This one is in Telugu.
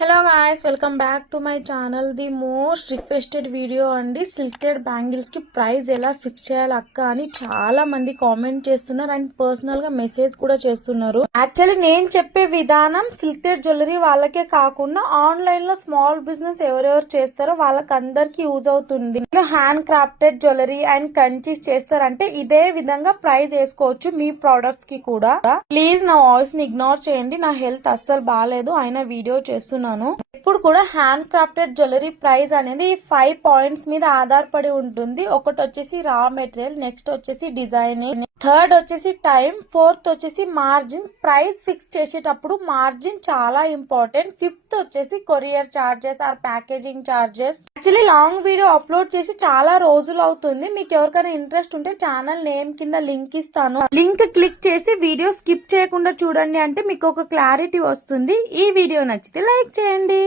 Hello guys, welcome back to my channel. The most requested video అండి. సిల్కెడ్ బ్యాంగిల్స్ కి ప్రైస్ ఎలా ఫిక్స్ చేయాలి అక్క అని చాలా మంది కామెంట్ చేస్తున్నారు అండ్ పర్సనల్ గా మెసేజ్ కూడా చేస్తున్నారు. యాక్చువల్లీ నేను చెప్పే విధానం సిల్కెడ్ జ్యువెలరీ వాళ్ళకే కాకుండా ఆన్లైన్ లో స్మాల్ బిజినెస్ ఎవరెవరు చేస్తారో వాళ్ళకందరికి యూజ్ అవుతుంది. హ్యాండ్ క్రాఫ్టెడ్ జ్యువెలరీ అండ్ కంచీస్ చేస్తారంటే ఇదే విధంగా ప్రైస్ వేసుకోవచ్చు మీ ప్రొడక్ట్స్ కి కూడా. ప్లీజ్ నా వాయిస్ ని ఇగ్నోర్ చేయండి. నా హెల్త్ అస్సలు బాగాలేదు, అయినా వీడియో చేస్తున్నాను. ఇప్పుడు కూడా హ్యాండ్ క్రాఫ్టెడ్ జ్యువెలరీ ప్రైస్ అనేది 5 పాయింట్స్ మీద ఆధారపడి ఉంటుంది. ఒకటి వచ్చేసి రా మెటీరియల్, నెక్స్ట్ వచ్చేసి డిజైనింగ్, థర్డ్ వచ్చేసి టైం, ఫోర్త్ వచ్చేసి మార్జిన్. ప్రైస్ ఫిక్స్ చేసేటప్పుడు మార్జిన్ చాలా ఇంపార్టెంట్. ఫిఫ్త్ వచ్చేసి courier charges or packaging charges. Actually long video upload చేసి చాలా రోజులు అవుతుంది. మీకు ఎవరికైనా ఇంట్రెస్ట్ ఉంటే ఛానల్ నేమ్ కింద లింక్ ఇస్తాను. లింక్ క్లిక్ చేసి వీడియో స్కిప్ చేయకుండా చూడండి, అంటే మీకు ఒక క్లారిటీ వస్తుంది. ఈ వీడియో నచ్చితే లైక్ చేయండి.